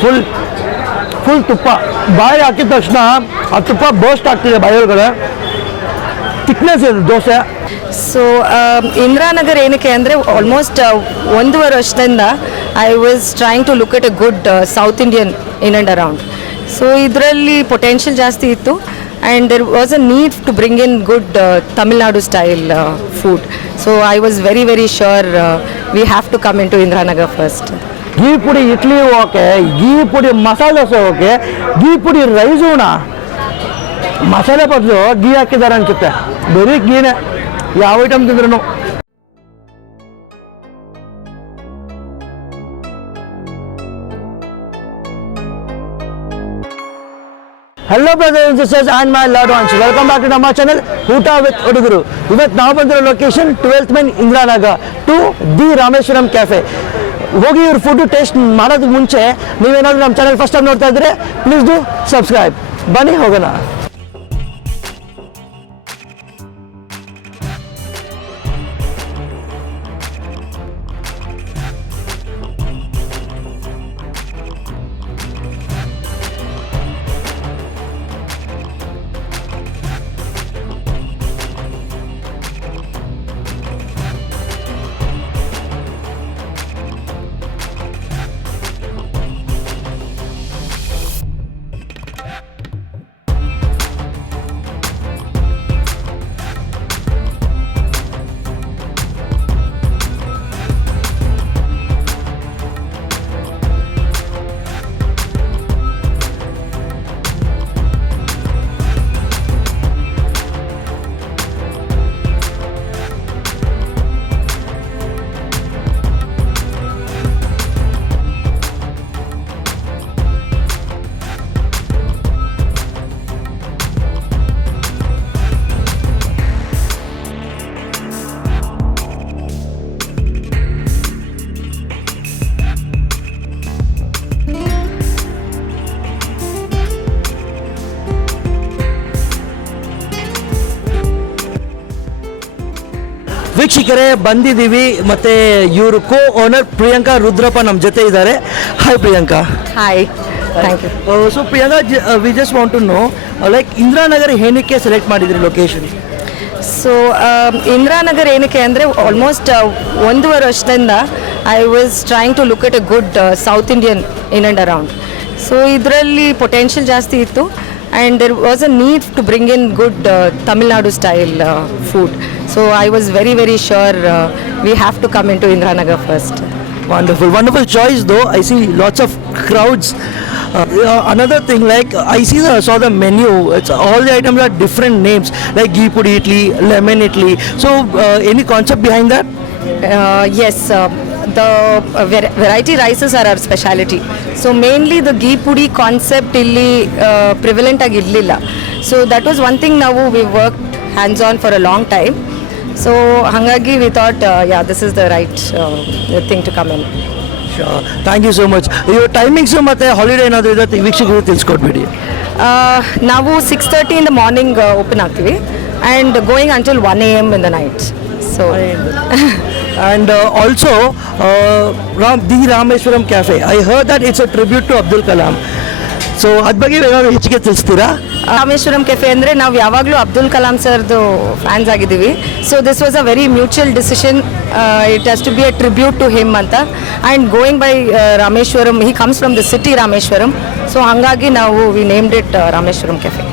Full full ತುಪ್ಪ ಬಾಯಿ ಹಾಕಿದ ತಕ್ಷಣ ಆ ತುಪ್ಪ ಬೋಸ್ಟ್ ಆಗ್ತಿದೆ ಬಾಯಿಯೊಳಗಡೆ. ಥಿಕ್ನೆಸ್ ಇದೆ ದೋಸೆ. ಸೊ ಇಂದಿರಾನಗರ್ ಏನಕ್ಕೆ ಅಂದರೆ ಆಲ್ಮೋಸ್ಟ್ 1.5 ವರ್ಷದಿಂದ I was trying to look at a good South Indian in and around. So ಇದರಲ್ಲಿ ಪೊಟೆನ್ಷಿಯಲ್ ಜಾಸ್ತಿ ಇತ್ತು and there was a need to bring in good Tamil Nadu style food. So I was very very sure we have to come in to Indiranagar first. Ghee podi idli okay, ghee ಪುಡಿ masala dosa okay, ghee ಪುಡಿ ರೈಸೂಣ ಮಸಾಲೆ ಬದಲು ಗೀ ಹಾಕಿದ್ದಾರೆ ಅನ್ಸುತ್ತೆ. ಬರೀ ಗೀನೇ ಯಾವ ಐಟಮ್ ತಿಂದ್ರೂ. Hello brothers and sisters and my loved ones, welcome back to ನಮ್ಮ ಚಾನಲ್ ಊಟ ವಿತ್ ಹುಡುಗರು. ಇವತ್ತು ನಾವು ಬಂದಿರೋ location 12th main Indiranagar to the Rameshwaram cafe. ಹೋಗಿ ಇವ್ರ ಫುಡ್ ಟೇಸ್ಟ್ ಮಾಡೋದಕ್ಕೆ ಮುಂಚೆ ನೀವೇನಾದರೂ ನಮ್ಮ ಚಾನಲ್ ಫಸ್ಟ್ ಟೈಮ್ ನೋಡ್ತಾ ಇದ್ದರೆ ಪ್ಲೀಸ್ ಡೂ ಸಬ್ಸ್ಕ್ರೈಬ್. ಬನ್ನಿ ಹೋಗೋಣ. ವೀಕ್ಷಕರೇ ಬಂದಿದ್ದೀವಿ ಮತ್ತು ಇವರು ಕೋ ಓನರ್ ಪ್ರಿಯಾಂಕಾ ರುದ್ರಪ್ಪ ನಮ್ಮ ಜೊತೆ ಇದ್ದಾರೆ. Hi Priyanka. Hi, thank you. So Priyanka, we just want to know like Indiranagar ಏನಕ್ಕೆ ಸೆಲೆಕ್ಟ್ ಮಾಡಿದ್ರಿ ಲೊಕೇಶನ್? ಸೊ ಇಂದಿರಾನಗರ್ ಏನಕ್ಕೆ ಅಂದರೆ ಆಲ್ಮೋಸ್ಟ್ 1.5 ವರ್ಷದಿಂದ I was trying to look at a good South Indian in and around. So ಇದರಲ್ಲಿ ಪೊಟೆನ್ಷಿಯಲ್ ಜಾಸ್ತಿ ಇತ್ತು and there was a need to bring in good Tamil Nadu style food. So I was very very sure we have to come into Indiranagar first. Wonderful, wonderful choice though. I see lots of crowds. Another thing, like I saw the menu. It's all the items are different names, like ghee pudi idli, lemon idli. So any concept behind that? Yes, the variety rices are our speciality. So mainly the ghee pudi concept illi prevalent agirlilla. So that was one thing now we worked hands on for a long time. So hangagi we thought yeah, this is the right thing to come in. Sure, thank you so much. Your timings ಮತ್ತೆ holiday ಏನಾದರೂ ಇದೆ ವೀಕ್ಷಕರಿಗೆ ತಿಳಿಸ್ಕೊಡ್ಬೇಡಿ. ನಾವು 6:30 in the morning open ಆಗ್ತೀವಿ and going until 1 AM in the night. So and also the Rameshwaram Cafe, I heard that it's a tribute to Abdul Kalam. So ಅದ್ರ ಬಗ್ಗೆ ಏನಾದರೂ ಹೆಚ್ಚಿಗೆ ತಿಳಿಸ್ತೀರಾ? ರಾಮೇಶ್ವರಂ ಕೆಫೆ ಅಂದರೆ ನಾವು ಯಾವಾಗಲೂ ಅಬ್ದುಲ್ ಕಲಾಂ ಸರ್ದು ಫ್ಯಾನ್ಸ್ ಆಗಿದ್ದೀವಿ. So this was a very mutual decision. It has to be a tribute to him ಅಂತ. And going by Rameshwaram, he comes from the city Rameshwaram. So ಹಾಗಾಗಿ ನಾವು we named it Rameshwaram cafe.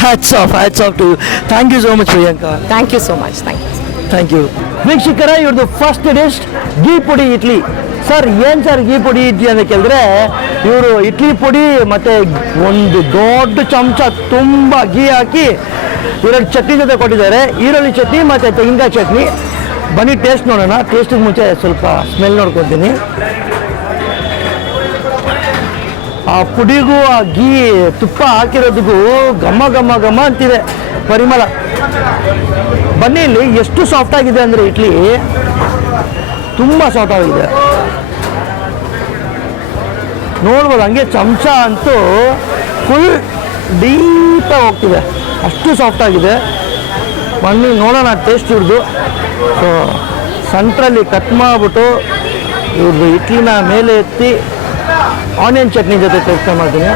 Hats off to you. Thank you so much Priyanka. Thank you so much. Thank you. ವೀಕ್ಷಕರ, ಇವ್ರದ್ದು first dish ghee podi idli. Sir ಏನು sir ghee podi idli ಅಂತ ಕೇಳಿದ್ರೆ, ಇವರು ಇಡ್ಲಿ ಪುಡಿ ಮತ್ತು ಒಂದು ದೊಡ್ಡ ಚಮಚ ತುಂಬ ಘೀ ಹಾಕಿ 2 ಚಟ್ನಿ ಜೊತೆ ಕೊಟ್ಟಿದ್ದಾರೆ. ಈರುಳ್ಳಿ ಚಟ್ನಿ ಮತ್ತು ತೆಂಗಿನಕಾಯಿ ಚಟ್ನಿ. ಬನ್ನಿ ಟೇಸ್ಟ್ ನೋಡೋಣ. ಟೇಸ್ಟಿಗೆ ಮುಂಚೆ ಸ್ವಲ್ಪ ಸ್ಮೆಲ್ ನೋಡ್ಕೊತೀನಿ. ಆ ಪುಡಿಗೂ ಆ ಘೀ ತುಪ್ಪ ಹಾಕಿರೋದಕ್ಕೂ ಘಮ ಘಮ ಘಮ ಅಂತಿದೆ ಪರಿಮಳ. ಬನ್ನಿ, ಇಲ್ಲಿ ಎಷ್ಟು ಸಾಫ್ಟ್ ಆಗಿದೆ ಅಂದರೆ ಇಡ್ಲಿ ತುಂಬ ಸಾಫ್ಟ್ ಆಗಿದೆ ನೋಡ್ಬೋದು. ಹಂಗೆ ಚಮಚ ಅಂತೂ ಫುಲ್ ಡೀಪಾಗಿ ಹೋಗ್ತಿದೆ, ಅಷ್ಟು ಸಾಫ್ಟ್ ಆಗಿದೆ. ಬನ್ನಿ ನೋಡೋಣ ಟೇಸ್ಟ್ ಇವ್ರದ್ದು. ಸೊ ಸೆಂಟ್ರಲ್ಲಿ ಕಟ್ ಮಾಡಿಬಿಟ್ಟು ಇವ್ರದ್ದು ಇಡ್ಲಿನ ಮೇಲೆ ಎತ್ತಿ ಆನಿಯನ್ ಚಟ್ನಿ ಜೊತೆ ಟೇಸ್ಟ್ ಮಾಡ್ತೀನಿ.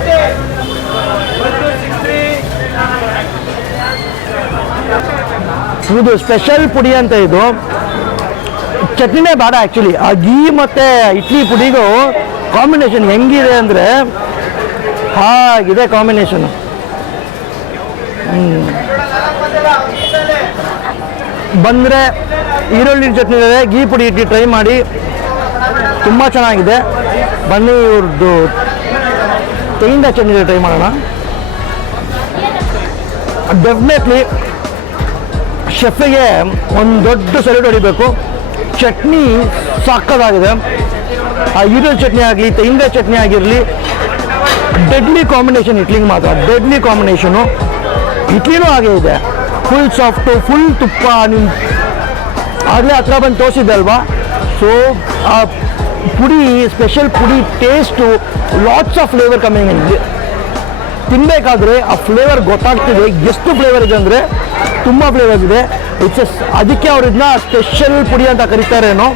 ಇದು ಸ್ಪೆಷಲ್ ಪುಡಿ ಅಂತ. ಇದು ಚಟ್ನಿನೇ ಬೇಡ ಆ್ಯಕ್ಚುಲಿ, ಆ ಗೀ ಮತ್ತು ಇಡ್ಲಿ ಪುಡಿಗೂ ಕಾಂಬಿನೇಷನ್ ಹೆಂಗಿದೆ ಅಂದರೆ ಹಾಗಿದೆ ಕಾಂಬಿನೇಷನು. ಬಂದರೆ ಈರುಳ್ಳಿ ಚಟ್ನಿ ಇದೆ, ಗೀ ಪುಡಿ ಇಡ್ಲಿ ಟ್ರೈ ಮಾಡಿ, ತುಂಬ ಚೆನ್ನಾಗಿದೆ. ಬನ್ನಿ ಇವ್ರದ್ದು ತೆಂಗಿನ ಚಟ್ನಿ ಟ್ರೈ ಮಾಡೋಣ. ಡೆಫಿನೆಟ್ಲಿ ಶೆಫಿಗೆ ಒಂದು ದೊಡ್ಡ ಸೆಲ್ಯೂಟ್ ಹೊಡಿಬೇಕು. ಚಟ್ನಿ ಸಕ್ಕತ್ತಾಗಿದೆ. ಆ ಈರುಳ್ಳಿ ಚಟ್ನಿ ಆಗಲಿ ತೆಂಗಿನ ಚಟ್ನಿ ಆಗಿರಲಿ, ಡೆಡ್ಲಿ ಕಾಂಬಿನೇಷನ್. ಇಡ್ಲಿಗೆ ಮಾತ್ರ ಡೆಡ್ಲಿ ಕಾಂಬಿನೇಷನು. ಇಡ್ಲಿನೂ ಹಾಗೆ ಇದೆ, ಫುಲ್ ಸಾಫ್ಟು, ಫುಲ್ ತುಪ್ಪ. ನಿಮ್ಮ ಆಗಲೇ ಹತ್ರ ಬಂದು ತೋರಿಸಿದ್ದೆ ಅಲ್ವಾ. ಸೊ ಆ ಪುಡಿ, ಸ್ಪೆಷಲ್ ಪುಡಿ taste, lots of flavour coming ಇದೆ. ತಿನ್ನಬೇಕಾದ್ರೆ ಆ ಫ್ಲೇವರ್ ಗೊತ್ತಾಗ್ತಿದೆ. ಎಷ್ಟು ಫ್ಲೇವರ್ ಇದೆ ಅಂದರೆ ತುಂಬ ಫ್ಲೇವರ್ಸ್ ಇದೆ. ಅದಕ್ಕೆ ಅವ್ರು ಇದನ್ನ ಸ್ಪೆಷಲ್ ಪುಡಿ ಅಂತ ಕರೀತಾರೇನೋ,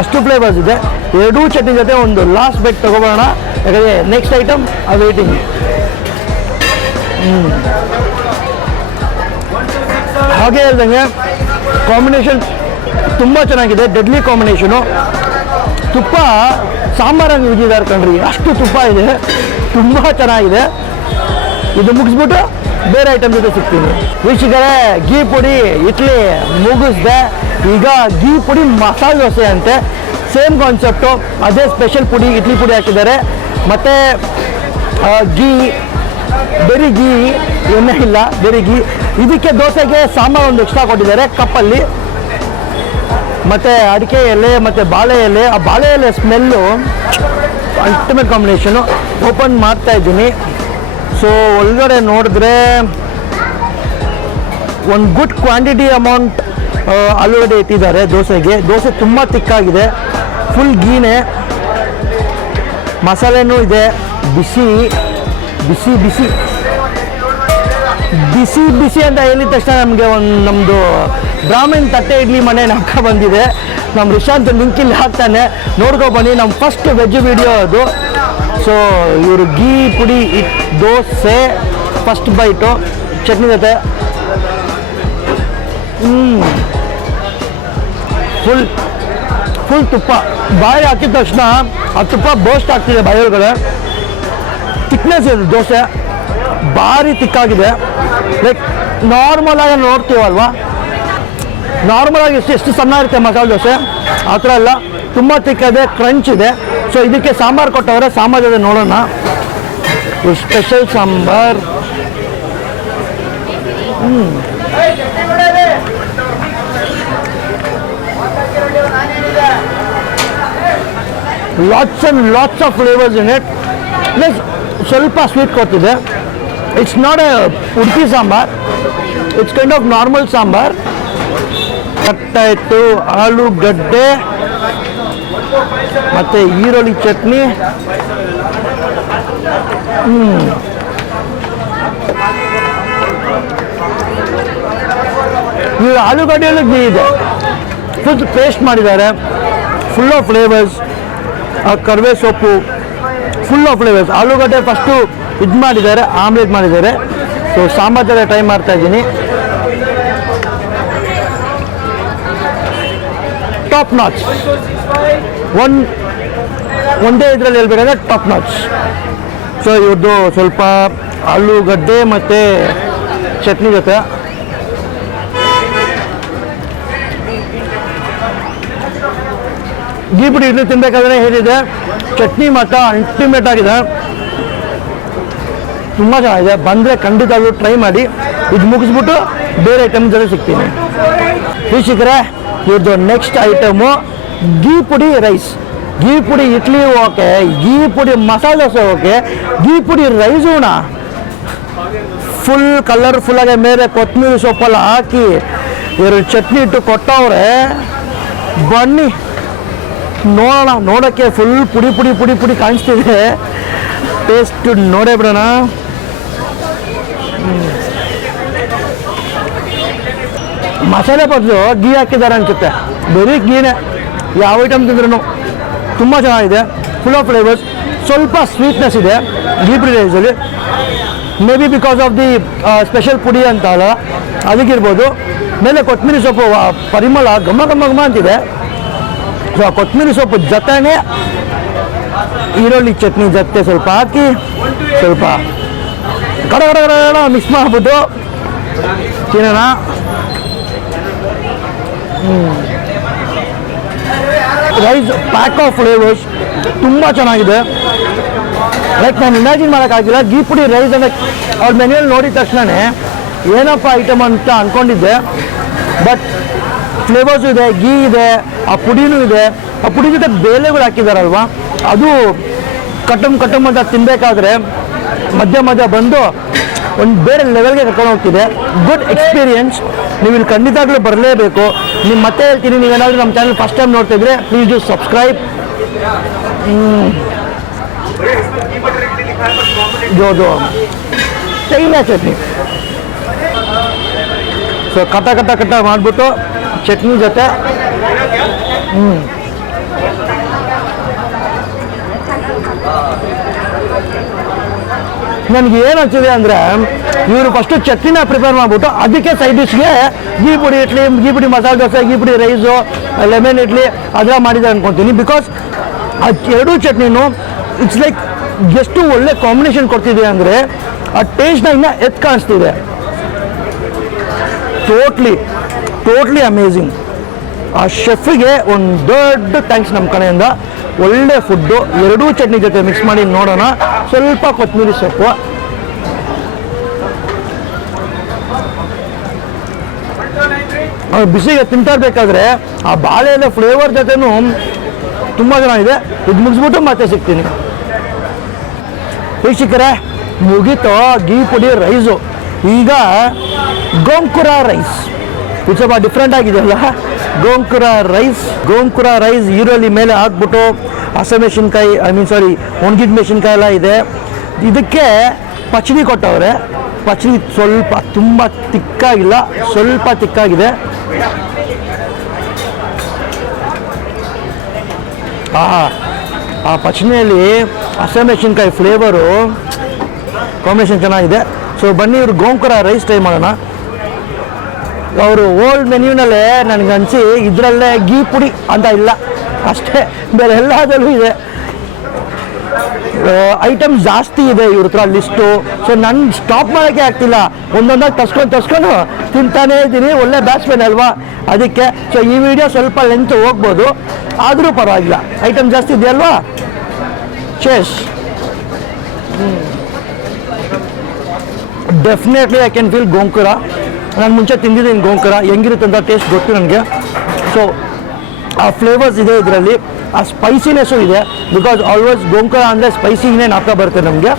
ಅಷ್ಟು ಫ್ಲೇವರ್ಸ್ ಇದೆ. ಎರಡೂ ಚಟ್ನಿ ಜೊತೆ ಒಂದು ಲಾಸ್ಟ್ ಬೈಟ್ ತೊಗೊಬೋಣ, ಯಾಕಂದರೆ ನೆಕ್ಸ್ಟ್ ಐಟಮ್ ಆ ವೇಟಿಂಗ್. ಹಾಗೆ ಹೇಳ್ದಂಗೆ ಕಾಂಬಿನೇಷನ್ ತುಂಬ ಚೆನ್ನಾಗಿದೆ, ಡೆಡ್ಲಿ ಕಾಂಬಿನೇಷನು. ತುಪ್ಪ ಸಾಂಬಾರಂಗೆ ಉಜ್ಜಿದ್ದಾರೆ ಕಣ್ರಿ, ಅಷ್ಟು ತುಪ್ಪ ಇದೆ, ತುಂಬ ಚೆನ್ನಾಗಿದೆ. ಇದು ಮುಗಿಸ್ಬಿಟ್ಟು ಬೇರೆ ಐಟಮ್ ಜೊತೆ ಸಿಗ್ತೀನಿ. ವೀಕ್ಷಕರೇ, ಗೀ ಪುಡಿ ಇಡ್ಲಿ ಮುಗಿಸ್ದೆ. ಈಗ ಗೀ ಪುಡಿ ಮಸಾಲೆ ದೋಸೆ ಅಂತೆ, ಸೇಮ್ ಕಾನ್ಸೆಪ್ಟು. ಅದೇ ಸ್ಪೆಷಲ್ ಪುಡಿ, ಇಡ್ಲಿ ಪುಡಿ ಹಾಕಿದ್ದಾರೆ, ಮತ್ತು ಗೀ, ಬರೀ ಗೀ, ಎಣ್ಣೆ ಇಲ್ಲ, ಬರೀ ಗೀ. ಇದಕ್ಕೆ ದೋಸೆಗೆ ಸಾಂಬಾರು ಒಂದು ಎಕ್ಸ್ಟ್ರಾ ಕೊಟ್ಟಿದ್ದಾರೆ ಕಪ್ಪಲ್ಲಿ, ಮತ್ತು ಅಡಿಕೆ ಎಲೆ ಮತ್ತು ಬಾಳೆ ಎಲೆ. ಆ ಬಾಳೆ ಎಲೆ ಸ್ಮೆಲ್ಲು ಅಲ್ಟಿಮೇಟ್ ಕಾಂಬಿನೇಷನು. ಓಪನ್ ಮಾಡ್ತಾ ಇದ್ದೀನಿ. ಸೊ ಒಳಗಡೆ ನೋಡಿದ್ರೆ ಒಂದು ಗುಡ್ ಕ್ವಾಂಟಿಟಿ ಅಮೌಂಟ್ ಆಲೂಗಡ್ಡೆ ಇಟ್ಟಿದ್ದಾರೆ ದೋಸೆಗೆ. ದೋಸೆ ತುಂಬ ತಿಕ್ಕಾಗಿದೆ, ಫುಲ್ ಗೀನೆ, ಮಸಾಲೆನೂ ಇದೆ. ಬಿಸಿ ಬಿಸಿ ಬಿಸಿ ಬಿಸಿ ಬಿಸಿ ಅಂತ ಹೇಳಿದ ತಕ್ಷಣ ನಮಗೆ ನಮ್ಮದು ಬ್ರಾಹ್ಮಣ್ ತಟ್ಟೆ ಇಡ್ಲಿ ಮನೆ ನಮ್ಕ ಬಂದಿದೆ. ನಮ್ಮ ರಿಶಾಂತ್ ಲಿಂಕಿಲ್ಲಿ ಹಾಕ್ತಾನೆ, ನೋಡ್ಕೊ ಬನ್ನಿ. ನಮ್ಮ ಫಸ್ಟ್ ವೆಜ್ ವಿಡಿಯೋ ಅದು. ಸೊ ಇವರು ಗೀ ಪುಡಿ ದೋಸೆ ಫಸ್ಟ್ ಬೈಟು ಚಟ್ನಿ ಜೊತೆ. ಫುಲ್ ತುಪ್ಪ ಬಾಯಿ ಹಾಕಿದ ತಕ್ಷಣ ಆ ತುಪ್ಪ ಬೋಸ್ಟ್ ಆಗ್ತಿದೆ ಬಾಯೊಳಗಡೆ. ತಿಕ್ನೆಸ್ ಇದೆ ದೋಸೆ, ಭಾರಿ ತಿಕ್ಕಾಗಿದೆ. ಲೈಕ್ ನಾರ್ಮಲಾಗಿ ನೋಡ್ತೀವಲ್ವಾ, ನಾರ್ಮಲಾಗಿ ಎಷ್ಟು ಸಣ್ಣ ಇರುತ್ತೆ ಮಸಾಲೆ ದೋಸೆ, ಆ ಥರ ಎಲ್ಲ ತುಂಬ ತಿಕ್ಕಿದೆ, ಕ್ರಂಚ್ ಇದೆ. ಸೊ ಇದಕ್ಕೆ ಸಾಂಬಾರು ಕೊಟ್ಟವ್ರೆ, ಸಾಂಬಾರು ಜೊತೆ ನೋಡೋಣ. Special sambar. Lots and lots of flavours in it. Plus ಸ್ವಲ್ಪ ಸ್ವೀಟ್ ಕೊಡ್ತಿದೆ. It's not a Udupi sambar, it's kind of normal sambar. ಕಟ್ಟಾಯಿತು ಆಲೂಗಡ್ಡೆ ಮತ್ತು ಈರುಳ್ಳಿ ಚಟ್ನಿ. ಈ ಆಲೂಗಡ್ಡೆಯಲ್ಲೂ ಗೀ ಇದೆ, ಫುಲ್ ಪೇಸ್ಟ್ ಮಾಡಿದ್ದಾರೆ, ಫುಲ್ ಆಫ್ ಫ್ಲೇವರ್ಸ್. ಕರಿವೆ ಸೊಪ್ಪು, ಫುಲ್ ಆಫ್ ಫ್ಲೇವರ್ಸ್. ಆಲೂಗಡ್ಡೆ ಫಸ್ಟು ಇದು ಮಾಡಿದ್ದಾರೆ, ಆಮ್ಲೆಟ್ ಮಾಡಿದ್ದಾರೆ. ಸೊ ಸಾಂಬಾರ್ ಜೊತೆ ಟ್ರೈ ಮಾಡ್ತಾ ಇದ್ದೀನಿ. Top notch. ಒಂದೇ ಇದರಲ್ಲಿ ಹೇಳ್ಬೇಕಂದ್ರೆ ಟಾಪ್ ನಾಚ್. ಸೊ ಇವ್ರದ್ದು ಸ್ವಲ್ಪ ಆಲೂಗಡ್ಡೆ ಮತ್ತು ಚಟ್ನಿ ಜೊತೆ ಗೀ ಪುಡಿ ಇಡ್ಲಿ ತಿನ್ನಬೇಕಾದ್ರೆ ಹೇಳಿದೆ, ಚಟ್ನಿ ಮಾತ್ರ ಅಲ್ಟಿಮೇಟ್ ಆಗಿದೆ, ತುಂಬ ಚೆನ್ನಾಗಿದೆ. ಬಂದರೆ ಖಂಡಿತ ಅದು ಟ್ರೈ ಮಾಡಿ. ಇದು ಮುಗಿಸ್ಬಿಟ್ಟು ಬೇರೆ ಐಟಮ್ ಜೊತೆ ಸಿಗ್ತೀನಿ. ವೀಕ್ಷಕರೇ, ಇವ್ರದ್ದು ನೆಕ್ಸ್ಟ್ ಐಟಮು ಗೀ ಪುಡಿ ರೈಸ್. ಗೀ ಪುಡಿ ಇಡ್ಲಿ ಓಕೆ, ಗೀ ಪುಡಿ ಮಸಾಲೆ ದೋಸೆ ಓಕೆ, ಗೀ ಪುಡಿ ರೈಸೂಣ ಫುಲ್ ಕಲರ್ಫುಲ್ಲಾಗಿ ಮೇಲೆ ಕೊತ್ತಂಬರಿ ಸೊಪ್ಪೆಲ್ಲ ಹಾಕಿ ಇವರು ಚಟ್ನಿ ಇಟ್ಟು ಕೊಟ್ಟವ್ರೆ. ಬನ್ನಿ ನೋಡೋಣ. ನೋಡೋಕ್ಕೆ ಫುಲ್ ಪುಡಿ ಪುಡಿ ಪುಡಿ ಪುಡಿ ಕಾಣಿಸ್ತಿದೆ. ಟೇಸ್ಟ್ ನೋಡೇ ಬಿಡೋಣ. ಮಸಾಲೆ ಬದಲು ಗೀ ಹಾಕಿದ್ದಾರೆ ಅನ್ಸುತ್ತೆ, ಬರೀ ಗೀನೇ. ಯಾವ ಐಟಮ್ ತಿಂದ್ರೂ ತುಂಬ ಚೆನ್ನಾಗಿದೆ, ಫುಲ್ ಆಫ್ ಫ್ಲೇವರ್ಸ್. ಸ್ವಲ್ಪ ಸ್ವೀಟ್ನೆಸ್ ಇದೆ ಗೀ ಪುಡಿ ರೈಸಲ್ಲಿ. Maybe because of the special podi ಅಂತ ಅಲ್ಲ, ಅದಕ್ಕಿರ್ಬೋದು. ಮೇಲೆ ಕೊತ್ತಂಬರಿ ಸೊಪ್ಪು ಪರಿಮಳ ಘಮ ಘಮ ಘಮ ಅಂತಿದೆ. ಸೊ ಆ ಕೊತ್ತಂಬರಿ ಸೊಪ್ಪು ಜೊತೆನೇ ಈರುಳ್ಳಿ ಚಟ್ನಿ ಜೊತೆ ಸ್ವಲ್ಪ ಹಾಕಿ ಸ್ವಲ್ಪ ಕಡ ಕಡ ಕಡ ಮಿಕ್ಸ್ ಮಾಡ್ಬಿಟ್ಟು ತಿನ್ನೋಣ. ರೈಸ್ ಪ್ಯಾಕ್ ಆಫ್ ಫ್ಲೇವರ್ಸ್ ತುಂಬ ಚೆನ್ನಾಗಿದೆ. ಲೈಕ್ ನಾನು ಇಮ್ಯಾಜಿನ್ ಮಾಡೋಕ್ಕಾಗಿಲ್ಲ. ಗೀ ಪುಡಿ ರೈಸ್ ಅಂದರೆ ಅವ್ರ ಮೆನ್ಯೂಲ್ಲಿ ನೋಡಿದ ತಕ್ಷಣವೇ ಏನಪ್ಪ ಐಟಮ್ ಅಂತ ಅಂದ್ಕೊಂಡಿದ್ದೆ. ಬಟ್ ಫ್ಲೇವರ್ಸು ಇದೆ, ಗೀ ಇದೆ, ಆ ಪುಡಿನೂ ಇದೆ. ಆ ಪುಡಿ ಜೊತೆ ಬೇಳೆಗಳು ಹಾಕಿದಾರಲ್ವ, ಅದು ಕಟ್ಟಮ್ ಅಂತ ತಿನ್ನಬೇಕಾದ್ರೆ ಮಧ್ಯ ಮಧ್ಯ ಬಂದು ಒಂದು ಬೇರೆ ಲೆವೆಲ್ಗೆ ಕರ್ಕೊಂಡು ಹೋಗ್ತಿದೆ. Good experience. ನೀವು ಇಲ್ಲಿ ಖಂಡಿತವಾಗ್ಲೂ ಬರಲೇಬೇಕು. ನೀವು ಮತ್ತೆ ಹೇಳ್ತೀನಿ, ನೀವೇನಾದರೂ ನಮ್ಮ ಚಾನಲ್ ಫಸ್ಟ್ ಟೈಮ್ ನೋಡ್ತಿದ್ರೆ ಪ್ಲೀಸ್ ಡೂ ಸಬ್ಸ್ಕ್ರೈಬ್. ಇದು ಚೈನಾ ಚಟ್ನಿ. ಸೊ ಕಟ್ಟ ಮಾಡಿಬಿಟ್ಟು ಚಟ್ನಿ ಜೊತೆ ನನಗೆ ಏನು ಅನಿಸಿದೆ ಅಂದರೆ, ಇವರು ಫಸ್ಟು ಚಟ್ನಿನ ಪ್ರಿಪೇರ್ ಮಾಡಿಬಿಟ್ಟು ಅದಕ್ಕೆ ಸೈಡ್ ಡಿಶ್ಗೆ ಗೀ ಪುಡಿ ಇಡ್ಲಿ, ಗೀ ಪುಡಿ ಮಸಾಲೆ ದೋಸೆ, ಗೀ ಪುಡಿ ರೈಸು, ಲೆಮನ್ ಇಡ್ಲಿ ಅದೆಲ್ಲ ಮಾಡಿದ್ದಾರೆ ಅನ್ಕೊತೀನಿ. ಬಿಕಾಸ್ ಆ ಎರಡೂ ಚಟ್ನಿನೂ ಇಟ್ಸ್ ಲೈಕ್ ಎಷ್ಟು ಒಳ್ಳೆ ಕಾಂಬಿನೇಷನ್ ಕೊಡ್ತಿದೆ ಅಂದರೆ ಆ ಟೇಸ್ಟ್ನ ಇನ್ನೂ ಎತ್ತು ಕಾಣಿಸ್ತಿದೆ. Totally amazing. ಆ ಶೆಫಿಗೆ ಒಂದು ದೊಡ್ಡ ಥ್ಯಾಂಕ್ಸ್ ನಮ್ಮ ಕಡೆಯಿಂದ. ಒಳ್ಳೆ ಫುಡ್ಡು. ಎರಡೂ ಚಟ್ನಿ ಜೊತೆ ಮಿಕ್ಸ್ ಮಾಡಿ ನೋಡೋಣ. ಸ್ವಲ್ಪ ಕೊತ್ತಂಬರಿ ಸೊಪ್ಪು, ಬಿಸಿಗೆ ತಿಂತಾ ಇರಬೇಕಾದ್ರೆ ಆ ಬಾಳೆ ಎಲೆ ಫ್ಲೇವರ್ ಜೊತೆನೂ ತುಂಬ ಚೆನ್ನಾಗಿದೆ. ಇದು ಮುಗಿಸ್ಬಿಟ್ಟು ಮತ್ತೆ ಸಿಗ್ತೀನಿ. ವೀಕ್ಷಕರೇ, ಮುಗೀತು ಗೀ ಪುಡಿ ರೈಸು. ಈಗ ಗೋಂಕುರ ರೈಸ್. ಇದು ಸ್ವಲ್ಪ ಡಿಫ್ರೆಂಟ್ ಆಗಿದೆಯಲ್ಲ, ಗೋಂಕುರ ರೈಸ್ ಈರುಳ್ಳಿ ಮೇಲೆ ಹಾಕ್ಬಿಟ್ಟು ಹಸಿಮೆಣಸಿನ್ಕಾಯಿ ಒಣಗಿದ ಮೆಣಸಿನ್ಕಾಯಿ ಎಲ್ಲ ಇದೆ. ಇದಕ್ಕೆ ಪಚಡಿ ಕೊಟ್ಟವ್ರೆ. ಪಚಡಿ ಸ್ವಲ್ಪ ತುಂಬ ತಿಕ್ಕಾಗಿಲ್ಲ, ಸ್ವಲ್ಪ ತಿಕ್ಕಾಗಿದೆ. ಆ ಪಚಡಿಯಲ್ಲಿ ಹಸಿಮೆಣಸಿನ್ಕಾಯಿ ಫ್ಲೇವರು ಕಾಂಬಿನೇಷನ್ ಚೆನ್ನಾಗಿದೆ. ಸೊ ಬನ್ನಿ ಇವರು ಗೋಂಕುರ ರೈಸ್ ಟ್ರೈ ಮಾಡೋಣ. ಅವರು ಓಲ್ಡ್ ಮೆನ್ಯೂನಲ್ಲೇ ನನಗೆ ಅನಿಸಿ ಇದರಲ್ಲೇ ಗೀ ಪುಡಿ ಅಂತ ಇಲ್ಲ ಅಷ್ಟೇ, ಬೇರೆ ಎಲ್ಲದಲ್ಲೂ ಇದೆ. ಐಟಮ್ಸ್ ಜಾಸ್ತಿ ಇದೆ ಇವ್ರ ಹತ್ರ ಲಿಸ್ಟು. ಸೊ ನನ್ನ ಸ್ಟಾಪ್ ಮಾಡೋಕ್ಕೆ ಆಗ್ತಿಲ್ಲ, ಒಂದೊಂದಾಗಿ ತರ್ಸ್ಕೊಂಡು ತಿಂತಾನೇ ಇದ್ದೀನಿ. ಒಳ್ಳೆ ಬ್ಯಾಟ್ಸ್ಮನ್ ಅಲ್ವಾ, ಅದಕ್ಕೆ. ಸೊ ಈ ವಿಡಿಯೋ ಸ್ವಲ್ಪ ಲೆಂತ್ ಹೋಗ್ಬೋದು, ಆದರೂ ಪರವಾಗಿಲ್ಲ. ಐಟಮ್ ಜಾಸ್ತಿ ಇದೆಯಲ್ವಾ. ಚೇಸ್ definitely I can feel gongura. ನಾನು ಮುಂಚೆ ತಿಂದಿದ್ದೀನಿ ಗೋಂಕುರ, ಹೆಂಗಿರುತ್ತೆ ಅಂತ ಟೇಸ್ಟ್ ಗೊತ್ತು ನನಗೆ. ಸೊ ಆ ಫ್ಲೇವರ್ಸ್ ಇದೆ ಇದರಲ್ಲಿ, ಆ ಸ್ಪೈಸಿನೆಸ್ಸು ಇದೆ. ಬಿಕಾಸ್ ಆಲ್ವೇಸ್ ಗೋಂಕುರ ಅಂದರೆ ಸ್ಪೈಸಿನೇ ನಾಪ್ತಾ ಬರುತ್ತೆ ನಮಗೆ.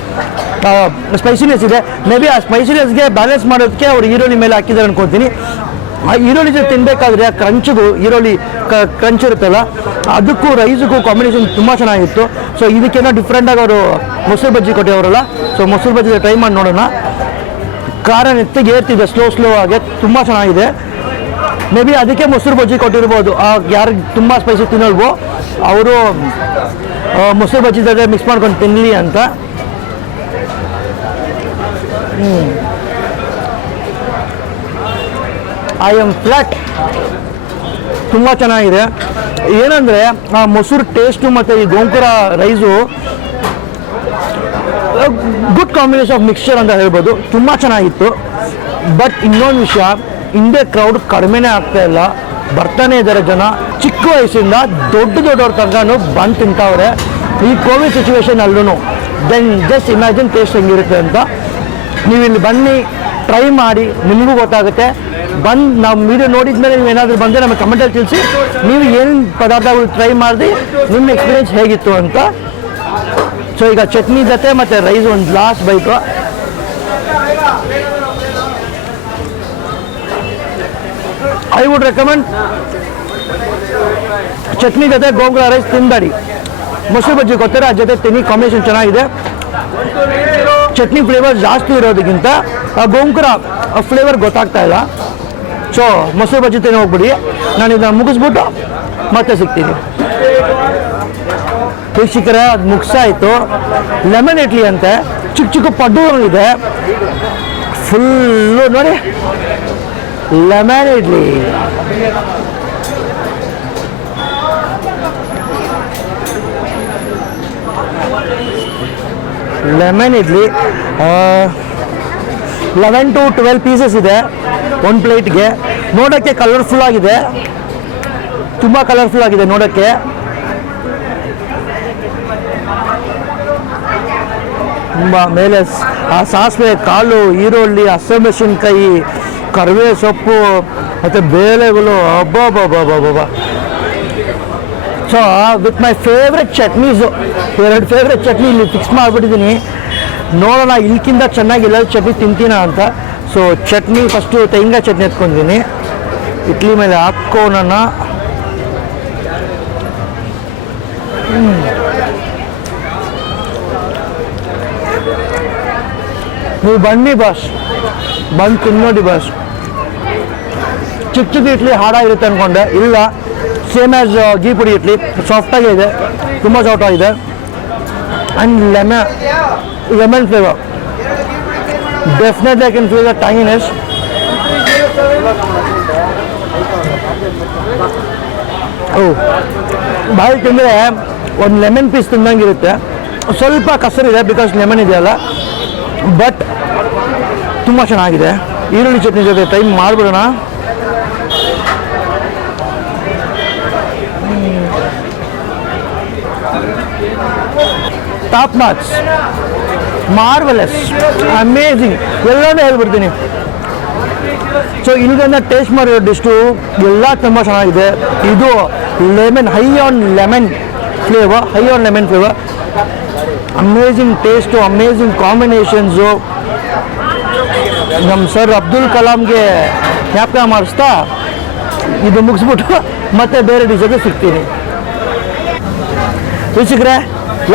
ಸ್ಪೈಸಿನೆಸ್ ಇದೆ. ಮೇ ಬಿ ಆ ಸ್ಪೈಸಿನೆಸ್ಗೆ ಬ್ಯಾಲೆನ್ಸ್ ಮಾಡೋದಕ್ಕೆ ಅವ್ರು ಈರುಳ್ಳಿ ಮೇಲೆ ಹಾಕಿದ್ದಾರೆ ಅನ್ಕೊತೀನಿ. ಆ ಈರುಳ್ಳಿ ಜೊತೆ ತಿನ್ನಬೇಕಾದ್ರೆ ಆ ಕ್ರಂಚಿಗೂ ಈರುಳ್ಳಿ ಕ್ರಂಚ್ ಇರುತ್ತಲ್ಲ, ಅದಕ್ಕೂ ರೈಸಿಗೂ ಕಾಂಬಿನೇಷನ್ ತುಂಬ ಚೆನ್ನಾಗಿತ್ತು. ಸೊ ಇದಕ್ಕೇನೋ ಡಿಫ್ರೆಂಟಾಗಿ ಅವರು ಮೊಸರು ಬಜ್ಜಿ ಕೊಟ್ಟಿವರಲ್ಲ, ಸೊ ಮೊಸರು ಬಜ್ಜಿ ಟ್ರೈ ಮಾಡಿ ನೋಡೋಣ. ಖಾರ ನೆತ್ತಿಗೆ ಏರ್ತಿದೆ ಸ್ಲೋ ಆಗಿ, ತುಂಬ ಚೆನ್ನಾಗಿದೆ. ಮೇ ಬಿ ಅದಕ್ಕೆ ಮೊಸರು ಬಜ್ಜಿ ಕೊಟ್ಟಿರ್ಬೋದು. ಯಾರಿಗೆ ತುಂಬ ಸ್ಪೈಸಿ ತಿನ್ನಲ್ವೋ ಅವರು ಮೊಸರು ಬಜ್ಜಿ ಜೊತೆ ಮಿಕ್ಸ್ ಮಾಡ್ಕೊಂಡು ತಿನ್ನಲಿ ಅಂತ. I am flat. ತುಂಬ ಚೆನ್ನಾಗಿದೆ. ಏನಂದರೆ ಆ ಮೊಸರು ಟೇಸ್ಟು ಮತ್ತು ಈ gongura rice good combination of mixture ಅಂತ ಹೇಳ್ಬೋದು. ತುಂಬ ಚೆನ್ನಾಗಿತ್ತು. ಬಟ್ ಇನ್ನೊಂದು ವಿಷಯ, ಹಿಂದೆ ಕ್ರೌಡ್ ಕಡಿಮೆನೇ ಆಗ್ತಾ ಇಲ್ಲ, ಬರ್ತಾನೆ ಇದ್ದಾರೆ ಜನ. ಚಿಕ್ಕ ವಯಸ್ಸಿಂದ ದೊಡ್ಡವ್ರ ತನಕನೂ ಬಂದು ತಿಂತಾವ್ರೆ ಈ ಕೋವಿಡ್ ಸಿಚುವೇಶನ್ ಅಲ್ಲೂ. ದೆನ್ ಜಸ್ಟ್ ಇಮ್ಯಾಜಿನ್ ಟೇಸ್ಟ್ ಹೆಂಗಿರುತ್ತೆ ಅಂತ. ನೀವು ಇಲ್ಲಿ ಬನ್ನಿ, ಟ್ರೈ ಮಾಡಿ, ನಿಮಗೂ ಗೊತ್ತಾಗುತ್ತೆ. ನಮ್ಮ ವಿಡಿಯೋ ನೋಡಿದ ಮೇಲೆ ನೀವು ಏನಾದರೂ ಬಂದರೆ ನಮಗೆ ಕಮೆಂಟಲ್ಲಿ ತಿಳಿಸಿ, ನೀವು ಏನು ಪದಾರ್ಥಗಳು ಟ್ರೈ ಮಾಡಿ ನಿಮ್ಮ ಎಕ್ಸ್ಪೀರಿಯನ್ಸ್ ಹೇಗಿತ್ತು ಅಂತ. ಸೊ ಈಗ ಚಟ್ನಿ ಜೊತೆ ಮತ್ತು ರೈಸ್ ಒಂದು last bite. I would recommend chutney ಜೊತೆ ಗೋಂಗೂರ ರೈಸ್ ತಿನ್ನಬೇಡಿ. ಮೊಸರು ಬಜ್ಜಿ ಕೊಡ್ತಾರೆ, ಅದ್ರ ಜೊತೆ ತಿನ್ನಿ, ಕಾಂಬಿನೇಷನ್ ಚೆನ್ನಾಗಿದೆ. ಚಟ್ನಿ ಫ್ಲೇವರ್ ಜಾಸ್ತಿ ಇರೋದಕ್ಕಿಂತ ಗೋಂಗೂರ ಫ್ಲೇವರ್ ಗೊತ್ತಾಗ್ತಾ ಇಲ್ಲ. ಸೊ ಮೊಸರು ಬಜ್ಜಿ ತಿನ್ನೋ ಹೋಗ್ಬಿಡಿ. ನಾನು ಇದನ್ನು ಮುಗಿಸ್ಬಿಟ್ಟು ಮತ್ತೆ ಸಿಗ್ತೀನಿ. ವೀಕ್ಷಕರೇ ಅದು ಮುಗಿಸಾಯಿತು. ಲೆಮನ್ ಇಡ್ಲಿ ಅಂತೆ, ಚಿಕ್ಕ ಚಿಕ್ಕ ಪಡ್ಡು ಇದೆ, ಫುಲ್ಲು ನೋಡಿ lemon idli. Lemon idli 11 to 12 pieces ಇದೆ ಒಂದು ಪ್ಲೇಟ್ಗೆ. ನೋಡೋಕ್ಕೆ ಕಲರ್ಫುಲ್ ಆಗಿದೆ, ತುಂಬ ಕಲರ್ಫುಲ್ ಆಗಿದೆ ನೋಡೋಕ್ಕೆ. ತುಂಬ ಮೇಲೆ ಆ ಸಾಸಿವೆ ಕಾಳು, ಈರುಳ್ಳಿ, ಹಸಿಮೆಣಸಿನ್ಕಾಯಿ, ಕರಿಬೇವು ಸೊಪ್ಪು ಮತ್ತು ಬೇಳೆಗಳು, ಅಬ್ಬಬ್ಬಬ್ಬಬ್ಬಬ್ಬ. So with my favourite chutneys, 2 favourite chutney ಇಲ್ಲಿ ಫಿಕ್ಸ್ ಮಾಡಿಬಿಟ್ಟಿದ್ದೀನಿ. ನೋಡೋಣ ಇಲ್ಕಿಂತ ಚೆನ್ನಾಗಿಲ್ಲ ಚಟ್ನಿ ತಿಂತೀನ ಅಂತ. ಸೊ ಚಟ್ನಿ ಫಸ್ಟು ತೆಂಗಿನ ಚಟ್ನಿ ಎತ್ಕೊಂಡಿದ್ದೀನಿ, ಇಡ್ಲಿ ಮೇಲೆ ಹಾಕ್ಕೋಣ. ನೀವು ಬನ್ನಿ ಬಾಸ್, ಬಂದು ತಿನ್ನೋಡಿ ಬಾಸ್. ಚಿಕ್ಕ ಚಿಕ್ಕ ಇಡ್ಲಿ ಹಾಡಾಗಿರುತ್ತೆ ಅಂದ್ಕೊಂಡೆ, ಇಲ್ಲ ಸೇಮ್ ಆ್ಯಸ್ ಗೀ ಪುಡಿ ಇಡ್ಲಿ, ಸಾಫ್ಟಾಗೇ ಇದೆ, ತುಂಬ ಸಾಫ್ಟಾಗಿದೆ. And lemon flavour, definitely I can feel the tanginess. ಓ ಬಾಯಿ ತಿಂದರೆ ಒಂದು ಲೆಮನ್ ಪೀಸ್ ತಿಂದಂಗಿರುತ್ತೆ, ಸ್ವಲ್ಪ ಕಸರಿದೆ ಬಿಕಾಸ್ ಲೆಮನ್ ಇದೆಯಲ್ಲ, ಬಟ್ ತುಂಬ ಚೆನ್ನಾಗಿದೆ. ಈರುಳ್ಳಿ ಚಟ್ನಿ ಜೊತೆ ಟ್ರೈ ಮಾಡಿಬಿಡೋಣ. ಟಾಪ್ ನಾಚ್, ಮಾರ್ವಲೆಸ್, ಅಮೇಝಿಂಗ್, ಎಲ್ಲನೂ ಹೇಳ್ಬಿಡ್ತೀನಿ. ಸೊ ಇಲ್ಲಿಂದ ಟೇಸ್ಟ್ ಮಾಡಿರೋ ಡಿಸ್ಟು ಎಲ್ಲ ತುಂಬ ಚೆನ್ನಾಗಿದೆ. ಇದು lemon, high on lemon flavour, amazing taste, amazing combinations. ನಮ್ಮ ಸರ್ ಅಬ್ದುಲ್ ಕಲಾಂಗೆ ಜ್ಞಾಪಕ ಮಾಡಿಸ್ತಾ ಇದು ಮುಗಿಸ್ಬಿಟ್ಟು ಮತ್ತೆ ಬೇರೆ ಡಿಶಗೆ ಸಿಗ್ತೀನಿ. ವೀಕ್ಷಕರೇ,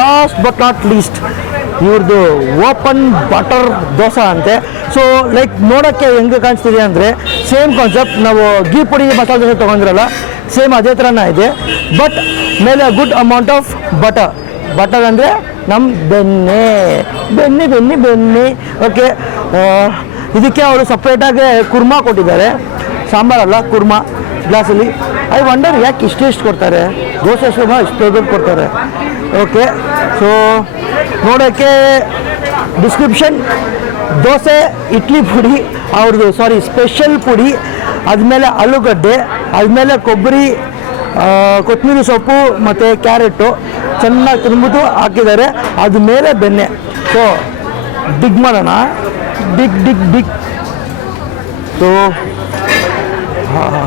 ಲಾಸ್ಟ್ ಬಟ್ ನಾಟ್ ಲೀಸ್ಟ್ ಇವ್ರದ್ದು ಓಪನ್ ಬಟರ್ ದೋಸೆ ಅಂತೆ. ಸೊ ಲೈಕ್ ನೋಡೋಕ್ಕೆ ಹೆಂಗೆ ಕಾಣಿಸ್ತಿದೆ ಅಂದರೆ ಸೇಮ್ ಕಾನ್ಸೆಪ್ಟ್, ನಾವು ಗೀ ಪುಡಿ ಮಸಾಲೆ ದೋಸೆ ತೊಗೊಂಡಿರಲ್ಲ ಸೇಮ್ ಅದೇ ಥರನೇ ಇದೆ, ಬಟ್ ಮೇಲೆ ಗುಡ್ ಅಮೌಂಟ್ ಆಫ್ ಬಟರ್ ಅಂದರೆ ನಮ್ಮ ಬೆಣ್ಣೆ. ಓಕೆ, ಇದಕ್ಕೆ ಅವರು ಸಪ್ರೇಟಾಗಿ ಕುರ್ಮಾ ಕೊಟ್ಟಿದ್ದಾರೆ, ಸಾಂಬಾರಲ್ಲ ಕುರ್ಮಾ ಗ್ಲಾಸಲ್ಲಿ. ಐ ವಂಡರ್ ಯಾಕೆ ಇಷ್ಟು ಕೊಡ್ತಾರೆ, ದೋಸೆ ಇಷ್ಟು ದೊಡ್ಡ ಕೊಡ್ತಾರೆ. ಓಕೆ, ಸೊ ನೋಡೋಕ್ಕೆ ಡಿಸ್ಕ್ರಿಪ್ಷನ್, ದೋಸೆ ಇಡ್ಲಿ ಪುಡಿ ಅವ್ರದ್ದು, ಸ್ಪೆಷಲ್ ಪುಡಿ, ಆದಮೇಲೆ ಆಲೂಗಡ್ಡೆ, ಆದಮೇಲೆ ಕೊಬ್ಬರಿ, ಕೊತ್ತಂಬರಿ ಸೊಪ್ಪು ಮತ್ತು ಕ್ಯಾರೆಟು ಚೆನ್ನಾಗಿ ತುಂಬಿಟ್ಟು ಹಾಕಿದ್ದಾರೆ, ಅದ ಮೇಲೆ ಬೆಣ್ಣೆ. ಸೊ ಡಿಗ್ ಮಾಡೋಣ, ಡಿಗ್. ಸೊ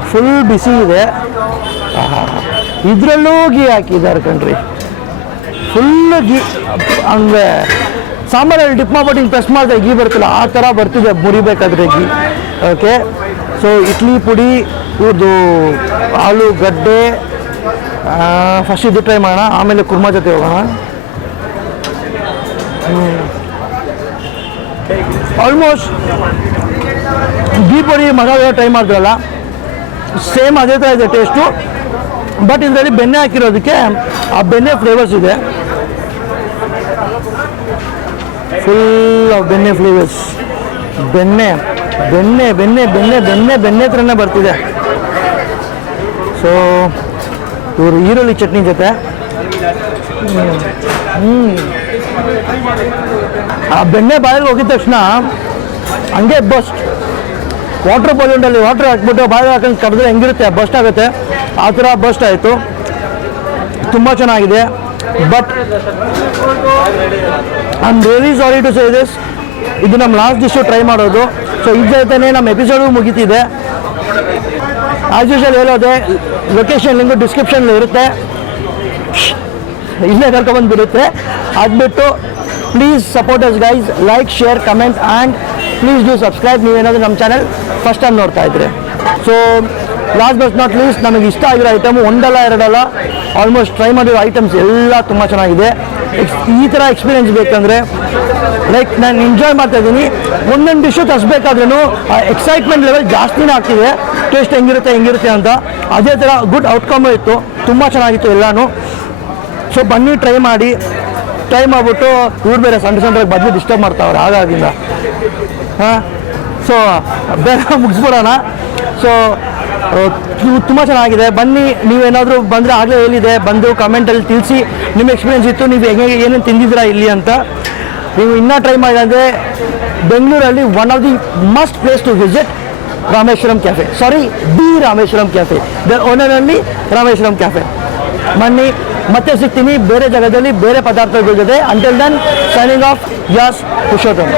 ಫುಲ್ ಬಿಸಿ ಇದೆ, ಇದರಲ್ಲೂ ಗೀ ಹಾಕಿದ್ದಾರೆ ಕಣ್ರಿ, ಫುಲ್ಲು ಗೀ. ಹಂಗೆ ಸಾಂಬಾರಲ್ಲಿ ಡಿಪ್ ಮಾಡ್ಬಿಟ್ಟು ಹಿಂಗೆ ಪ್ರೆಸ್ ಮಾಡಿದ್ರೆ ಗೀ ಬರ್ತಿಲ್ಲ, ಆ ಥರ ಬರ್ತಿದೆ ಮುರಿಬೇಕಾದ್ರೆ ಗೀ. ಓಕೆ, ಸೊ ಇಡ್ಲಿ ಪುಡಿ, ಇವ್ರದ್ದು ಆಲೂಗಡ್ಡೆ, ಫಸ್ಟ್ ಇದು ಟ್ರೈ ಮಾಡೋಣ, ಆಮೇಲೆ ಕುರ್ಮಾ ಜೊತೆ ಹೋಗೋಣ. ಆಲ್ಮೋಸ್ಟ್ ಗೀ ಪುಡಿ ಮಸಾಲೆ ಟ್ರೈ ಮಾಡಿದ್ರಲ್ಲ ಸೇಮ್ ಅದೇ ಥರ ಇದೆ ಟೇಸ್ಟು, ಬಟ್ ಇದರಲ್ಲಿ ಬೆಣ್ಣೆ ಹಾಕಿರೋದಕ್ಕೆ ಆ ಬೆಣ್ಣೆ ಫ್ಲೇವರ್ಸ್ ಇದೆ, ಫುಲ್ ಆಫ್ ಬೆಣ್ಣೆ ಫ್ಲೇವರ್ಸ್. ಬೆಣ್ಣೆ ಥರನೇ ಬರ್ತಿದೆ. ಸೊ ಇವರು ಈರುಳ್ಳಿ ಚಟ್ನಿ ಜೊತೆ ಆ ಬೆಣ್ಣೆ ಬಾಯಲ್ಲಿ ಹೋಗಿದ ತಕ್ಷಣ ಹಂಗೆ ಬಸ್ಟ್, ವಾಟರ್ ಬಾಲ್ಯೂಂಡಲ್ಲಿ ವಾಟರ್ ಹಾಕ್ಬಿಟ್ಟು ಬಾಯಿಗೆ ಹಾಕೊಂಡು ಕರೆದ್ರೆ ಹೆಂಗಿರುತ್ತೆ ಬಸ್ಟ್ ಆಗುತ್ತೆ, ಆ ಥರ ಬಸ್ಟ್ ಆಯಿತು. ತುಂಬ ಚೆನ್ನಾಗಿದೆ, but I am really sorry to say this, ಇದು ನಮ್ಮ ಲಾಸ್ಟ್ ಡಿಶ್ಶು ಟ್ರೈ ಮಾಡೋದು. ಸೊ ಇದ್ರ ಜೊತೆನೇ ನಮ್ಮ ಎಪಿಸೋಡು ಮುಗೀತಿದೆ. ಆಸ್ ಯೂಶುವಲ್ ಹೇಳೋದೆ, ಲೊಕೇಶನ್ ಲಿಂಕು ಡಿಸ್ಕ್ರಿಪ್ಷನ್ಲಿ ಇರುತ್ತೆ, ಇಲ್ಲೇ ಕರ್ಕೊಬಂದುಬಿಡುತ್ತೆ. ಅದ್ಬಿಟ್ಟು please support us guys, like, share, comment and please do subscribe ನೀವೇನಾದರೂ ನಮ್ಮ ಚಾನಲ್ ಫಸ್ಟ್ ಟೈಮ್ ನೋಡ್ತಾ ಇದ್ರೆ. So last but not least, ನಮಗೆ ಇಷ್ಟ ಆಗಿರೋ ಐಟಮು ಒಂದಲ್ಲ ಎರಡಲ್ಲ, ಆಲ್ಮೋಸ್ಟ್ ಟ್ರೈ ಮಾಡಿರೋ ಐಟಮ್ಸ್ ಎಲ್ಲ ತುಂಬ ಚೆನ್ನಾಗಿದೆ. ಈ ಥರ ಎಕ್ಸ್ಪೀರಿಯೆನ್ಸ್ ಬೇಕಂದರೆ ಲೈಕ್ ನಾನು ಎಂಜಾಯ್ ಮಾಡ್ತಾಯಿದ್ದೀನಿ. ಒಂದೊಂದು ಡಿಶ್ಶು ತರಿಸ್ಬೇಕಾದ್ರೂ ಎಕ್ಸೈಟ್ಮೆಂಟ್ ಲೆವೆಲ್ ಜಾಸ್ತಿನೇ ಆಗ್ತಿದೆ, ಟೇಸ್ಟ್ ಹೆಂಗಿರುತ್ತೆ ಅಂತ. ಅದೇ ಥರ ಗುಡ್ ಔಟ್ಕಮ್ ಇತ್ತು, ತುಂಬ ಚೆನ್ನಾಗಿತ್ತು ಎಲ್ಲನೂ. ಸೊ ಬನ್ನಿ ಟ್ರೈ ಮಾಡಿಬಿಟ್ಟು ಇವ್ರು ಬೇರೆ ಸಣ್ಣದಾಗಿ ಬಂದು ಡಿಸ್ಟರ್ಬ್ ಮಾಡ್ತಾವ್ರೆ ಆಗಾಗಿಂದ. ಹಾಂ, ಸೊ ಬೇಗ ಮುಗಿಸ್ಬಿಡೋಣ. ಸೊ ತುಂಬ ಚೆನ್ನಾಗಿದೆ. ಬನ್ನಿ, ನೀವೇನಾದರೂ ಬಂದರೆ ಆಗಲೇ ಹೇಳಿದೆ, ಬಂದು ಕಮೆಂಟಲ್ಲಿ ತಿಳಿಸಿ ನಿಮ್ಮ ಎಕ್ಸ್ಪೀರಿಯನ್ಸ್ ಇತ್ತು, ನೀವು ಹೆಂಗೆ ಏನೇನು ತಿಂದಿದ್ದೀರಾ ಇಲ್ಲಿ ಅಂತ. ನೀವು ಇನ್ನೂ ಟ್ರೈ ಮಾಡಿದ್ರೆ ಬೆಂಗಳೂರಲ್ಲಿ one of the must place to visit Rameshwaram cafe, the Rameshwaram cafe, the ಓನರಲ್ಲಿ ರಾಮೇಶ್ವರಂ ಕ್ಯಾಫೆ. ಬನ್ನಿ, ಮತ್ತೆ ಸಿಗ್ತೀನಿ ಬೇರೆ ಜಾಗದಲ್ಲಿ ಬೇರೆ ಪದಾರ್ಥಗಳ ಜೊತೆ. Until then signing off, yes Purushottam.